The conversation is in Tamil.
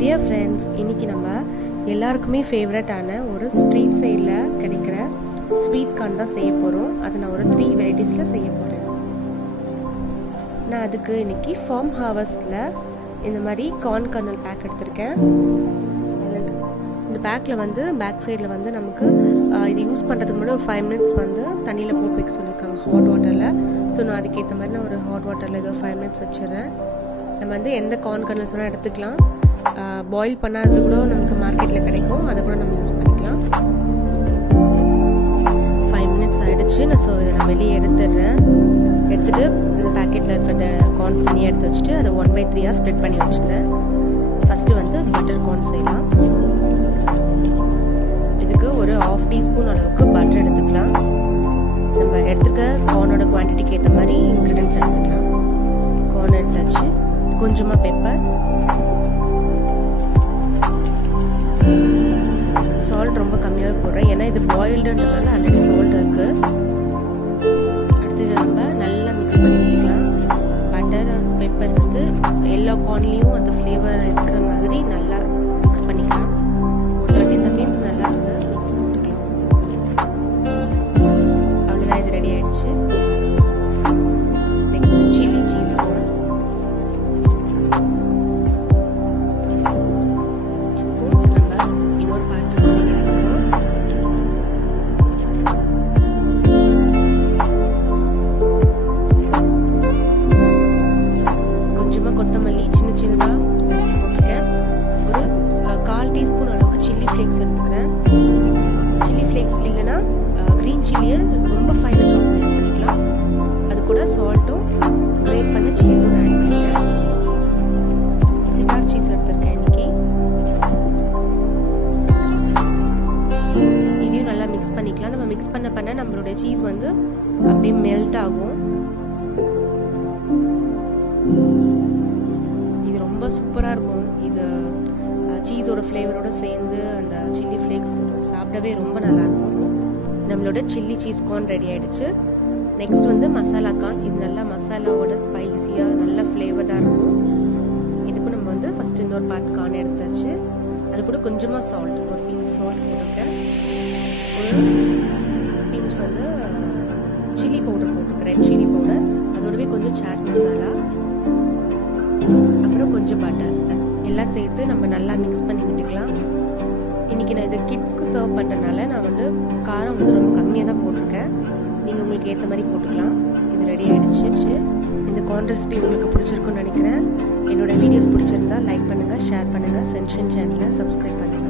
டியர் ஃப்ரெண்ட்ஸ், இன்றைக்கி நம்ம எல்லாருக்குமே ஃபேவரட்டான ஒரு ஸ்ட்ரீட் சைடில் கிடைக்கிற ஸ்வீட் கார்ன் தான் செய்ய போகிறோம். அதை நான் ஒரு 3 வெரைட்டிஸில் செய்ய போகிறேன். நான் அதுக்கு இன்றைக்கி ஃபார்ம் ஹார்வெஸ்ட்டில் இந்த மாதிரி கார்ன் கர்னல் பேக் எடுத்திருக்கேன். இந்த பேக்கில் வந்து பேக் சைடில் வந்து நமக்கு இது யூஸ் பண்ணுறதுக்கு முன்னாடி ஒரு 5 மினிட்ஸ் வந்து தண்ணியில் போட்டு வைக்க சொல்லியிருக்காங்க, ஹாட் வாட்டரில். ஸோ நான் அதுக்கேற்ற மாதிரி நான் ஒரு ஹாட் வாட்டரில் ஏதோ 5 மினிட்ஸ் வச்சிடுறேன். நம்ம வந்து எந்த கார்ன் கர்னல்ஸ் வேணால் எடுத்துக்கலாம். பாயில் பண்ணாதது கூட நமக்கு மார்க்கெட்டில் கிடைக்கும், அதை கூட நம்ம யூஸ் பண்ணிக்கலாம். 5 மினிட்ஸ் ஆகிடுச்சு. ஸோ இதை நான் வெளியே எடுத்துடுறேன். எடுத்துகிட்டு இந்த பேக்கெட்டில் இருக்கிற கார்ன்ஸ் தனியாக எடுத்து வச்சுட்டு அதை 1/3 ஸ்ப்ளிட் பண்ணி வச்சுக்கிறேன். ஃபஸ்ட்டு வந்து பட்டர் கார்ன் செய்யலாம். இதுக்கு ஒரு 1/2 டீஸ்பூன் அளவுக்கு பட்டர் எடுத்துக்கலாம். நம்ம எடுத்துக்க கார்னோட குவான்டிட்டிக்கு ஏற்ற மாதிரி இன்க்ரீடியன்ட்ஸ் எடுத்துக்கலாம். கார்ன் எடுத்தாச்சு. கொஞ்சமாக பெப்பர், சால்ட் ரொம்ப கம்மியாக போடுறேன், ஏன்னா இது பாயில்டுன்றதுனால ஆல்ரெடி சால்ட் இருக்குது. அடுத்து இதை நம்ம நல்லா மிக்ஸ் பண்ணி விட்டுக்கலாம். பட்டர் அண்ட் பெப்பர் வந்து எல்லா கார்ன்லேயும் அந்த ஃப்ளேவர் இருக்கிற மாதிரி நல்லா மிக்ஸ் பண்ணிக்கலாம். ஒரு 30 செகண்ட்ஸ் நல்லா வந்து மிக்ஸ் பண்ணிக்கலாம். அவ்வளோதான், இது ரெடி ஆயிடுச்சு. Next chilli cheese corn. கொத்தமல்லி சின்ன சின்னதாக போட்டிருக்கேன். ஒரு 1/4 டீஸ்பூன் அளவுக்கு சில்லி ஃப்ளேக்ஸ் எடுத்துக்கிறேன். சில்லி ஃப்ளேக்ஸ் இல்லைன்னா க்ரீன் சில்லியை ரொம்ப ஃபைனாக சாப் பண்ணிக்கலாம். அது கூட சால்ட்டும் கிரேட் பண்ண சீஸும் ஆட் பண்ணிக்கிறேன். சிடார் சீஸ் எடுத்திருக்கேன் இன்னைக்கு. இதையும் நல்லா மிக்ஸ் பண்ணிக்கலாம். நம்ம மிக்ஸ் பண்ண நம்மளுடைய சீஸ் வந்து அப்படியே மெல்ட் ஆகும். ரொம்ப சூப்பராக இருக்கும். இது சீஸோட ஃப்ளேவரோட சேர்ந்து அந்த சில்லி ஃப்ளேக்ஸ் சாப்பிடவே ரொம்ப நல்லாயிருக்கும். நம்மளோட சில்லி சீஸ் கார்ன் ரெடி ஆகிடுச்சு. நெக்ஸ்ட் வந்து மசாலா கார்ன். இது நல்லா மசாலாவோட ஸ்பைஸியாக நல்லா ஃப்ளேவர்டாக இருக்கும். இதுக்கும் நம்ம வந்து ஃபஸ்ட்டு இன்னொரு பார்ட் கார்ன் எடுத்தாச்சு. அது கூட கொஞ்சமாக சால்ட், ஒரு பிஞ்ச் சால்ட் போட்டிருக்கேன். ஒரு பிஞ்ச் வந்து சில்லி பவுடர் போட்டிருக்கேன், ரெட் சில்லி பவுடர். அதோடவே கொஞ்சம் சாட் மசாலா, அப்புறம் கொஞ்சம் பட்டர் எல்லாம் சேர்த்து நம்ம நல்லா மிக்ஸ் பண்ணி விட்டுக்கலாம். இன்றைக்கி நான் இது கிட்ஸ்க்கு சர்வ் பண்ணுறதுனால நான் வந்து காரம் வந்து ரொம்ப கம்மியாக தான் போட்டிருக்கேன். நீங்கள் உங்களுக்கு ஏற்ற மாதிரி போட்டுக்கலாம். இது ரெடி ஆகிடுச்சு. இந்த கார்ன் ரெசிபி உங்களுக்கு பிடிச்சிருக்குன்னு நினைக்கிறேன். என்னோடய வீடியோஸ் பிடிச்சிருந்தா லைக் பண்ணுங்கள், ஷேர் பண்ணுங்கள், சென்ஷன் சேனலை சப்ஸ்கிரைப் பண்ணுங்கள்.